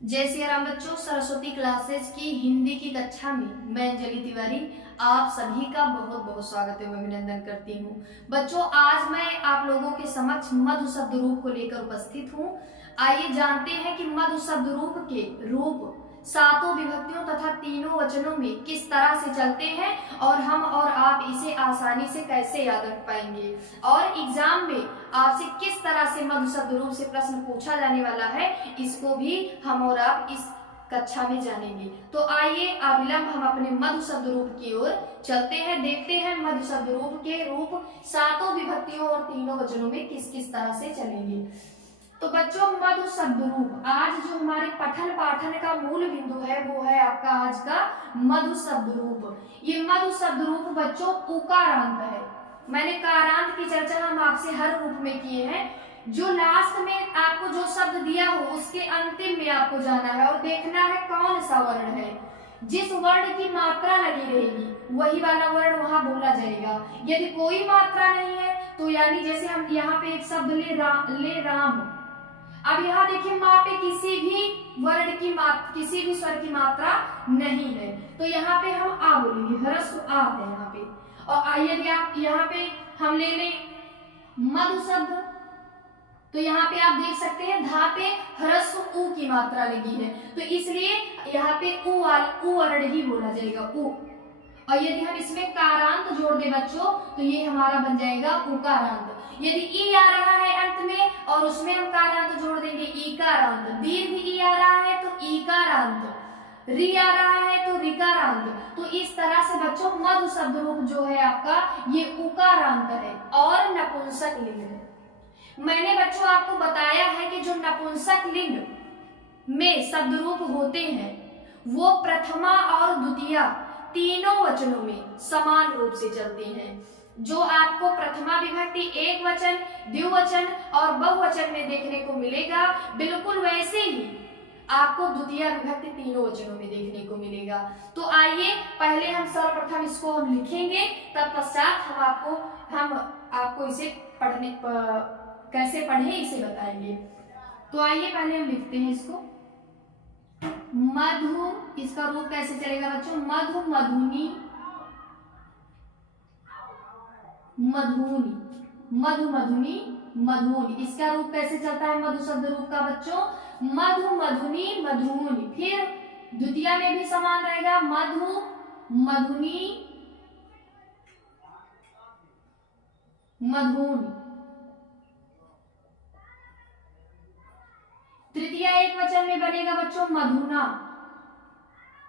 जय सिया राम बच्चों। सरस्वती क्लासेस की हिंदी की कक्षा में मैं अंजलि तिवारी आप सभी का बहुत बहुत स्वागत एवं अभिनंदन करती हूँ। बच्चों, आज मैं आप लोगों के समक्ष मधु शब्द रूप को लेकर उपस्थित हूँ। आइए जानते हैं कि मधु शब्द रूप के रूप सातों विभक्तियों तथा तीनों वचनों में किस तरह से चलते हैं और हम और आप इसे आसानी से कैसे याद रख पाएंगे, और एग्जाम में आपसे किस तरह से मधु शब्द रूप से प्रश्न पूछा जाने वाला है, इसको भी हम और आप इस कक्षा में जानेंगे। तो आइए अविलंब हम अपने मधु शब्द रूप की ओर चलते हैं, देखते हैं मधु शब्द रूप के रूप सातों विभक्तियों और तीनों वचनों में किस किस तरह से चलेंगे। तो बच्चों, मधु शब्द रूप आज जो हमारे पठन पाठन का मूल बिंदु है वो है आपका आज का मधु शब्द रूप। ये मधु शब्द रूप बच्चों उकारांत है। मैंने कारांत की चर्चा हम आपसे हर रूप में किए हैं। जो लास्ट में आपको जो शब्द दिया हो उसके अंतिम में आपको जाना है और देखना है कौन सा वर्ण है। जिस वर्ण की मात्रा लगी रहेगी वही वाला वर्ण वहां बोला जाएगा। यदि कोई मात्रा नहीं है तो यानी जैसे हम यहाँ पे एक शब्द ले राम। अब यहाँ देखिए माँ पे किसी भी वर्ण की किसी भी स्वर की मात्रा नहीं है, तो यहाँ पे हम आ बोलेंगे, ह्रस्व आ है यहाँ पे। और यदि आप यहाँ पे हम ले लें मधु शब्द, तो यहाँ पे आप देख सकते हैं धा पे ह्रस्व उ की मात्रा लगी है, तो इसलिए यहाँ पे उ वर्ण ही बोला जाएगा, उ। और यदि हम इसमें कारांत जोड़ दें बच्चों तो ये हमारा बन जाएगा उकारांत। यदि ई आ रहा है अंत में और उसमें हम कारांत जोड़ देंगे ईकारांत, दीर्घ ई आ रहा है तो ईकारांत, री आ रहा है तो ऋकारांत। तो इस तरह से बच्चों मधु शब्द रूप जो है आपका ये उकारांत है और नपुंसक लिंग है। मैंने बच्चों आपको बताया है कि जो नपुंसक लिंग में शब्द रूप होते हैं वो प्रथमा और द्वितीया तीनों वचनों में समान रूप से चलते हैं। जो आपको प्रथमा विभक्ति एक वचन, द्विवचन और बहुवचन में देखने को मिलेगा, बिल्कुल वैसे ही आपको द्वितीय विभक्ति तीनों वचनों में देखने को मिलेगा। तो आइए पहले हम सर्वप्रथम इसको हम लिखेंगे, तत्पश्चात हम आपको इसे कैसे पढ़े इसे बताएंगे। तो आइए पहले हम लिखते हैं इसको। मधु, इसका रूप कैसे चलेगा बच्चों? मधु, मधुनी, मधुनी, मधु, मधुनी, मधुनी। इसका रूप कैसे चलता है मधु शब्द रूप का बच्चों? मधु, मधुनी, मधुनी। फिर द्वितीय में भी समान रहेगा, मधु, मधुनी, मधुनी। तृतीय एक वचन में बनेगा बच्चों मधुना,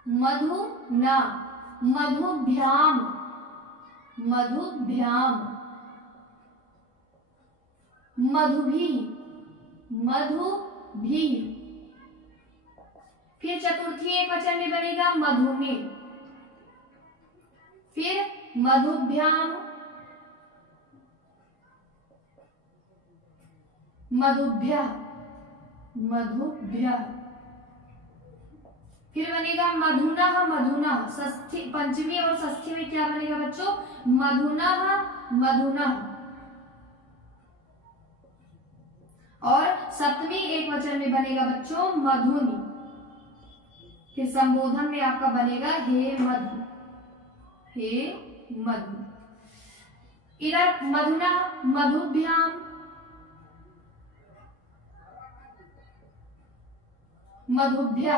मधुना, मधुभ्याम, मधुभ्याम, मधुभी, मधुभी। फिर चतुर्थी एक वचन में बनेगा मधुमे, फिर मधुभ्याम, मधुभ्या, मधुभ्या। फिर बनेगा मधुना, मधुना। षष्ठी, पंचमी और षष्ठी में क्या बनेगा बच्चों? मधुना, मधुना। और सप्तमी एक वचन में बनेगा बच्चों मधुनी। फिर संबोधन में आपका बनेगा हे मधु, हे मधु। इधर मधुना, मधुभ्याम, मधुभ्या।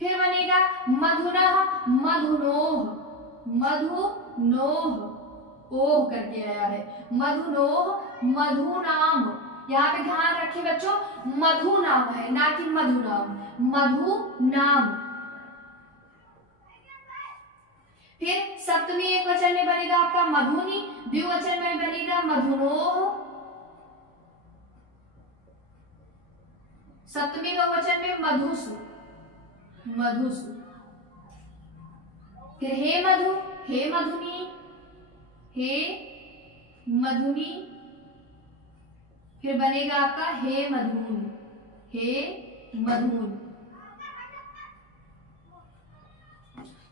फिर बनेगा मधुना, मधुनोह, मधुनोह, ओह करके आया है, मधुनोह, मधुनाम। यहाँ पे ध्यान रखिए बच्चों, मधु नाम है ना कि मधु नाम, मधु नाम। फिर सप्तमी एक वचन में बनेगा आपका मधुनी, द्विवचन में बनेगा मधुनोह, सप्तमी बहुवचन में मधुसु, मधुसु। फिर हे मधु, हे मधुनी, हे मधुनी। फिर बनेगा आपका हे मधुन, हे मधुन।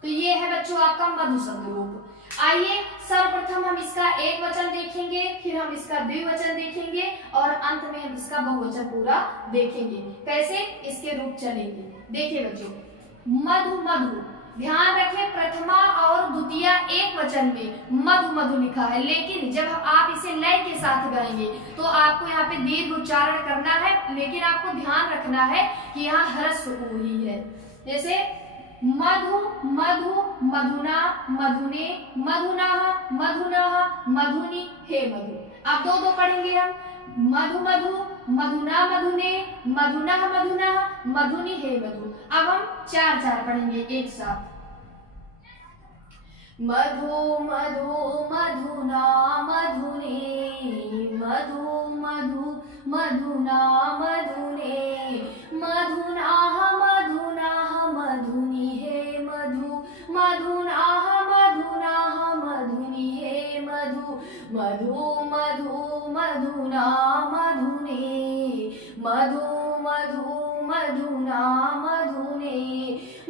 तो ये है बच्चों आपका मधु शब्द रूप। आइए सर्वप्रथम हम इसका एक वचन देखेंगे, फिर हम इसका द्विवचन देखेंगे और अंत में हम इसका बहुवचन पूरा देखेंगे, कैसे इसके रूप चलेंगे। देखिए बच्चों, मधु मधु, ध्यान रखें प्रथमा और द्वितीय एक वचन में मधु मधु लिखा है, लेकिन जब आप इसे लय के साथ गाएंगे तो आपको यहाँ पे दीर्घ उच्चारण करना है, लेकिन आपको ध्यान रखना है कि यहाँ ह्रस्व ऊ ही है। जैसे मधु मधु मधुना मधुने मधुनाः मधुनाः मधुनि हे मधु। अब दो दो पढ़ेंगे हम, मधु मधु मधुना मधुने मधुनाः मधुनाः मधुनि हे मधु। अब हम चार चार पढ़ेंगे एक साथ। मधु मधु मधुना मधुने मधु मधु मधुना मधुने मधुनाः मधुनाः मधुनि हे मधु मधुनाः मधुनाः मधुनि हे मधु मधु मधु मधुना मधुने मधु मधु मधुना मधुने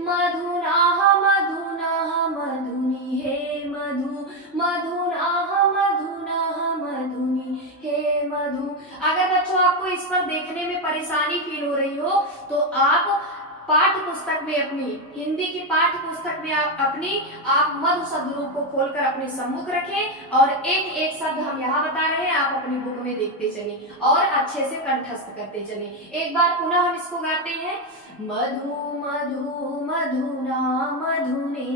मधुनाः मधुनाः मधुनि हे मधु मधुनाः मधुनाः मधुनि हे मधु। अगर बच्चों आपको इस पर देखने में परेशानी फील हो रही हो तो आप पाठ्य पुस्तक में, अपनी हिंदी की पाठ्य पुस्तक में आप मधु शब्द रूप को खोलकर अपने सम्मुख रखें और एक एक शब्द हम यहाँ बता रहे हैं, आप अपनी बुक में देखते चलें और अच्छे से कंठस्थ करते चलें। एक बार पुनः हम इसको गाते हैं। मधु मधु मधुना मधुने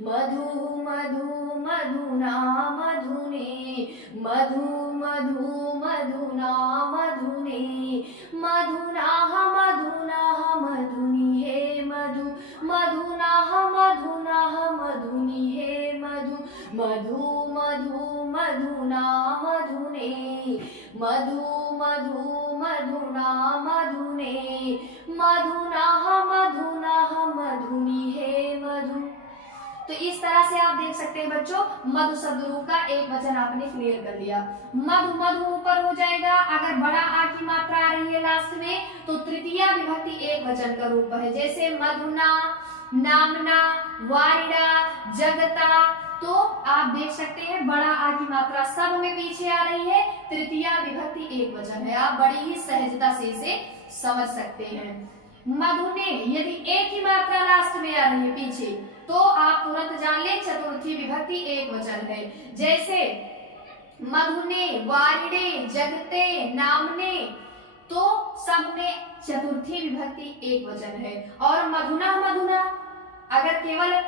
मधु मधु मधुना मधुने मधु मधु मधुना मधुने मधुनाः मधुनाः मधुनि हे मधु मधुनाः मधुनाः मधुनि हे मधु मधु मधु मधुना मधुने मधु मधु मधुना मधुने मधुनाः मधुनाः मधुनि हे मधु। तो इस तरह से आप देख सकते हैं बच्चों, मधु शब्द रूप का एक वचन आपने क्लियर कर लिया। मधु मधु ऊपर हो जाएगा। अगर बड़ा आ की मात्रा आ रही है लास्ट में तो तृतीय विभक्ति एक वचन का रूप है, जैसे मधुना, नामना, वारिणा, जगता। तो आप देख सकते हैं बड़ा आ की मात्रा सब में पीछे आ रही है, तृतीय विभक्ति एक वचन है। आप बड़ी ही सहजता से इसे समझ सकते हैं। मधुने, यदि एक ही मात्रा लास्ट में आ रही है पीछे तो आप तुरंत जान ले चतुर्थी विभक्ति एक वचन है, जैसे मधुने, वारिणे, जगते, नामने। तो सब में चतुर्थी विभक्ति एक वचन है। और मधुना मधुना, अगर केवल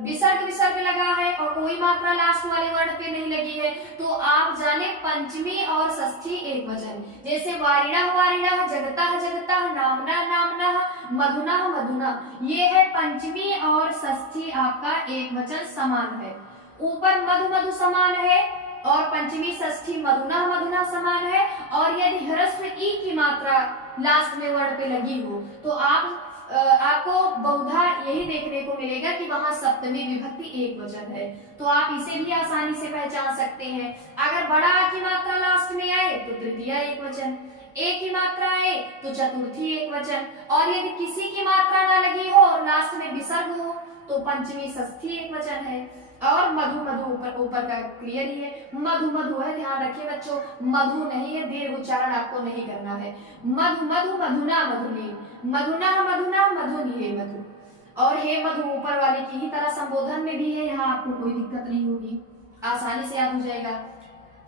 विसर्ग लगा है और कोई मात्रा लास्ट वाले वर्ड पे नहीं लगी है तो आप जाने पंचमी और षष्ठी एक वचन, जैसे वारिणा वारिणा, जगता जगता, नामना नामना, मधुना मधुना। ये है पंचमी और षष्ठी आपका एक वचन समान है। ऊपर मधु मधु समान है और पंचमी षष्ठी मधुना मधुना समान है। और यदि ह्रस्व ई की मात्रा लास्ट में वर्ड पे लगी हो तो आपको बहुधा यही देखने को मिलेगा कि वहां सप्तमी विभक्ति एक वचन है। तो आप इसे भी आसानी से पहचान सकते हैं। अगर बड़ा आ की मात्रा लास्ट में आए तो तृतीय एक वचन, एक की मात्रा आए तो चतुर्थी एक वचन, और यदि किसी की मात्रा ना लगी हो और लास्ट में विसर्ग हो तो पंचमी षष्ठी एक वचन है। और मधु मधु ऊपर का क्लियर ही है, मधु मधु है, ध्यान रखिए बच्चों, मधु नहीं है, दीर्घ उच्चारण आपको नहीं करना है। मधु मधु मधुना मधुने मधुना मधुना मधुनि हे मधु। और हे मधु ऊपर वाले की ही तरह संबोधन में भी है, यहाँ आपको कोई दिक्कत नहीं होगी, आसानी से याद हो जाएगा।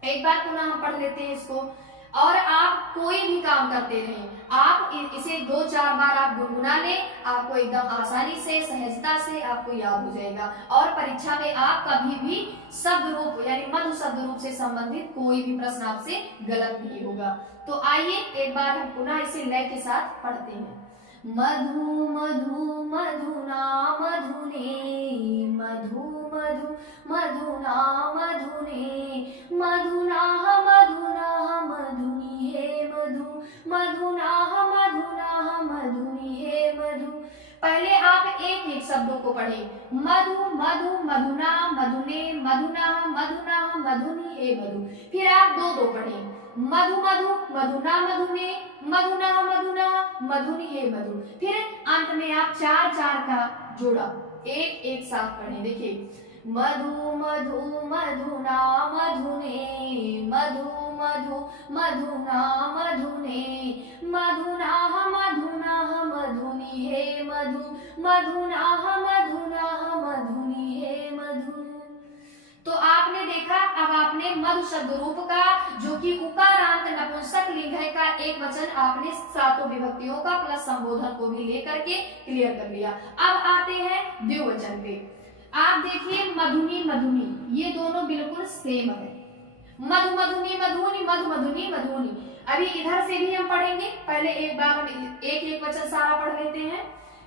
एक बार पुनः हम पढ़ लेते हैं इसको। और आप कोई भी काम करते रहें, आप इसे 2-4 बार आप गुनगुना लें, आपको एकदम आसानी से सहजता से आपको याद हो जाएगा। और परीक्षा में आप कभी भी शब्द रूप यानी मधु शब्द रूप से संबंधित कोई भी प्रश्न आपसे गलत नहीं होगा। तो आइए एक बार हम पुनः इसे लय के साथ पढ़ते हैं। मधु मधु मधुना मधुने मधु मधु मधुना मधुने मधुनाः मधुनाः मधुनि हे मधु मधुनाः मधुनाः मधुनि हे मधु। पहले आप एक एक शब्दों को पढ़ें। मधु मधु मधुना मधुने मधुनाः मधुनाः मधुनि हे मधु। फिर आप दो दो पढ़ें। मधु मधु मधुना मधुने मधुनाः मधुनाः मधुनि हे मधु। फिर अंत में आप 4-4 का जोड़ा एक एक साथ पढ़ें। देखिए, मधु मधु मधुना मधुने, मधु मधु मधुना मधुने, मधुना मधुना मधुनि हे मधु, मधुना मधुना मधुनि हे मधु। तो आपने देखा, अब आपने मधु शब्द रूप का, जो कि उकारांत नपुंसक लिंग है, का एक वचन आपने सातों विभक्तियों का प्लस संबोधन को भी लेकर के क्लियर कर लिया। अब आते हैं द्विवचन पे। आप देखिए, मधुनी मधुनी, ये दोनों बिल्कुल सेम है। मधु मधुनी मधुनी, मधु मधुनी मधुनी। अभी इधर से भी हम पढ़ेंगे, पहले एक बार हम एक एक वचन सारा पढ़ लेते हैं।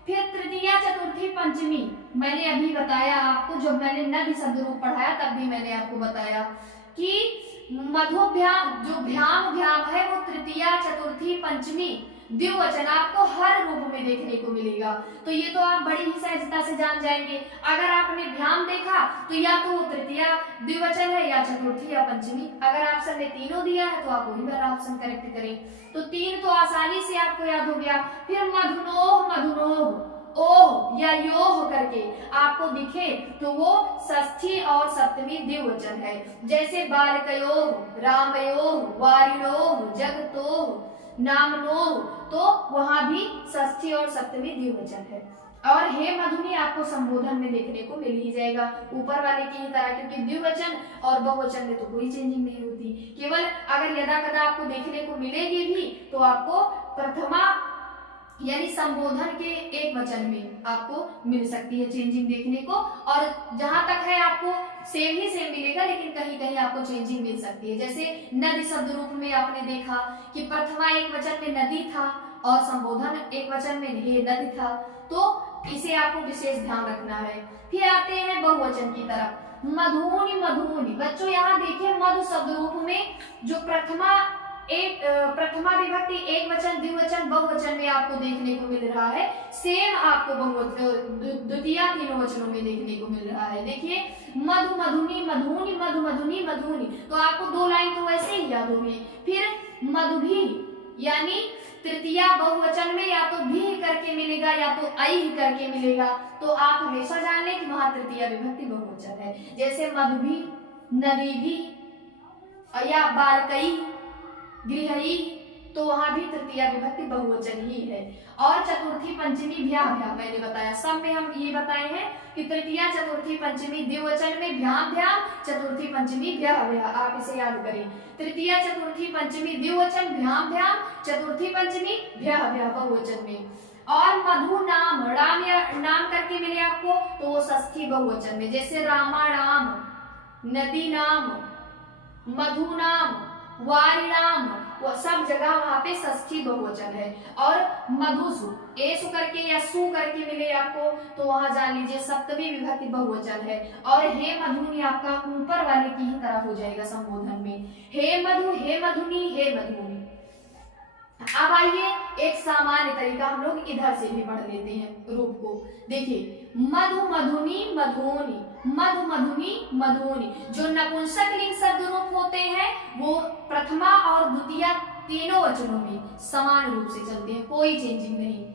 फिर तृतीया चतुर्थी पंचमी, मैंने अभी बताया आपको, जब मैंने नदि शब्द रूप पढ़ाया तब भी मैंने आपको बताया कि मधुभ्याम, जो भ्याम भ्याम है वो तृतीया चतुर्थी पंचमी द्विवचन आपको हर रूप में देखने को मिलेगा। तो ये तो आप बड़ी ही सहजता से जान जाएंगे। अगर आपने भ्याम देखा तो या तो वो तृतीया द्विवचन है, या चतुर्थी, या पंचमी। अगर ऑप्शन में तीनों दिया है तो आप वही वाला ऑप्शन करेक्ट करें। तो तीन तो आसानी से आपको याद हो गया। फिर मधुनोह मधुनोह, ओह या योह करके आपको दिखे तो वो षष्ठी और सप्तमी द्विवचन है। जैसे बालकयोह, रामयोह, वारिणोह, जगतोह, नामनोह, तो वहां भी षष्ठी और सप्तमी द्विवचन है। और हे मधुनी आपको संबोधन में देखने को मिल ही जाएगा, ऊपर वाले की ही तरह, क्योंकि द्विवचन और बहुवचन में तो कोई चेंजिंग नहीं होती। केवल अगर यदा कदा आपको देखने को मिलेगी भी तो आपको प्रथमा यानी संबोधन के एक वचन में आपको मिल सकती है चेंजिंग देखने को। और जहां तक है आपको सेम ही सेम मिलेगा, लेकिन कहीं कहीं आपको चेंजिंग मिल सकती है। जैसे नदी शब्द रूप में आपने देखा कि प्रथमा एक वचन में नदी था और संबोधन एक वचन में हे नदी था, तो इसे आपको विशेष ध्यान रखना है। फिर आते हैं बहुवचन की तरफ, मधुनी मधुनी। बच्चों यहाँ देखिए, मधु शब्द रूप में जो प्रथमा विभक्ति एक वचन, द्विवचन, बहुवचन में आपको देखने को मिल रहा है, सेम आपको द्वितीय तीनों वचनों में देखने को मिल रहा है। देखिए, मधु मधुनी मधुनी, मधु मधुनी मधुनी, तो आपको दो लाइन तो वैसे ही याद होगी। फिर मधुभी, यानी तृतीया बहुवचन में या तो भी करके मिलेगा या तो आई करके मिलेगा, तो आप हमेशा जान लें कि वहां तृतीया विभक्ति बहुवचन है। जैसे मधुभी, नदी भी, या बालकई, गृहई, तो वहां भी तृतीया विभक्ति बहुवचन ही है। और चतुर्थी पंचमी भ्याम भ्याम, मैंने बताया सब में हम ये बताए हैं कि तृतीया चतुर्थी पंचमी द्विवचन में भ्याम भ्याम, चतुर्थी पंचमी भ्या भ्या, आप इसे याद करें। तृतीया चतुर्थी पंचमी द्विवचन भ्याम भ्याम, चतुर्थी पंचमी भ्या भ्या बहुवचन में। और मधु नाम, राम या नाम करके मिले आपको तो वो षष्ठी बहुवचन में। जैसे रामा राम, नदी नाम, मधु नाम, वारिणाम, वो सब जगह वहां पे षष्ठी बहुवचन है। और मधुसु, एसु करके या सु करके मिले आपको तो वहां जान लीजिए सप्तमी विभक्ति बहुवचन है। और हे मधुनी आपका ऊपर वाले की ही तरह हो जाएगा संबोधन में, हे मधु, हे मधुनी, हे मधुनी। अब आइए एक सामान्य तरीका हम लोग इधर से भी पढ़ लेते हैं रूप को। देखिए, मधु मधुनी मधुनी, मधु मधुनी मधुनी, जो नपुंसक लिंग शब्द रूप होते हैं वो प्रथमा और द्वितीय तीनों वचनों में समान रूप से चलते हैं, कोई चेंजिंग नहीं।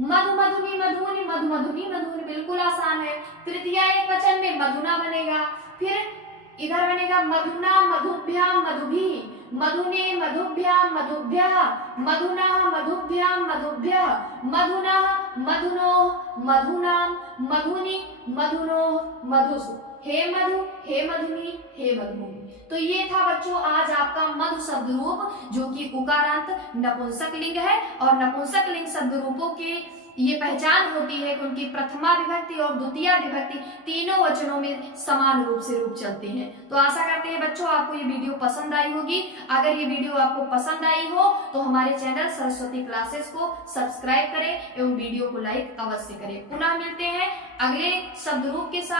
मधु मधुनी मधुनी, मधु मधुनी मधुनी बिल्कुल आसान है। तृतीय एक वचन में मधुना बनेगा, फिर इधर बनेगा मधुना मधुभ्याम मधुभी, मधुने मधुभ्याम मधुभ्यः, मधुना मधुभ्याम मधुभ्यः, मधुना मधुनोः मधुनाम, मधुनि मधुनोः मधुसु। हे मधु, हे मधुनी, हे मधुनी। तो ये था बच्चों आज आपका मधु शब्द रूप, जो कि उकारांत नपुंसक लिंग है। और नपुंसक लिंग शब्द रूपों के ये पहचान होती है कि उनकी प्रथमा विभक्ति और द्वितीय विभक्ति तीनों वचनों में समान रूप से रूप चलते हैं। तो आशा करते हैं बच्चों आपको ये वीडियो पसंद आई होगी। अगर ये वीडियो आपको पसंद आई हो तो हमारे चैनल सरस्वती क्लासेस को सब्सक्राइब करें एवं वीडियो को लाइक अवश्य करें। पुनः मिलते हैं अगले शब्द रूप के साथ।